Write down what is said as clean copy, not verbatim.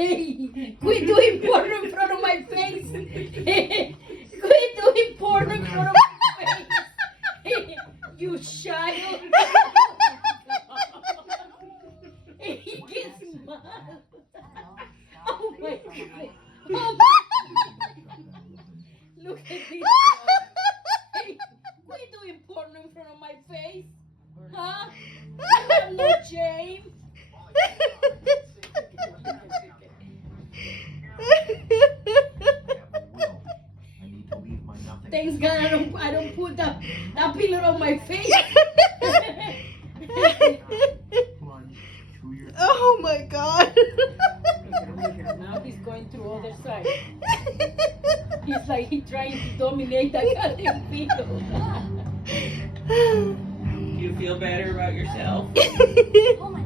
Hey, quit doing porn in front of my face. Quit doing porn in front of my face. You child. He gets mad. Oh my God. Oh my. Look at this. Hey, quit doing porn in front of my face. Huh? You have no shame. Thanks God I don't put that pillow on my face. Oh my God. Now he's going through other side. He's like he's trying to dominate that goddamn pillow. Do you feel better about yourself? Oh my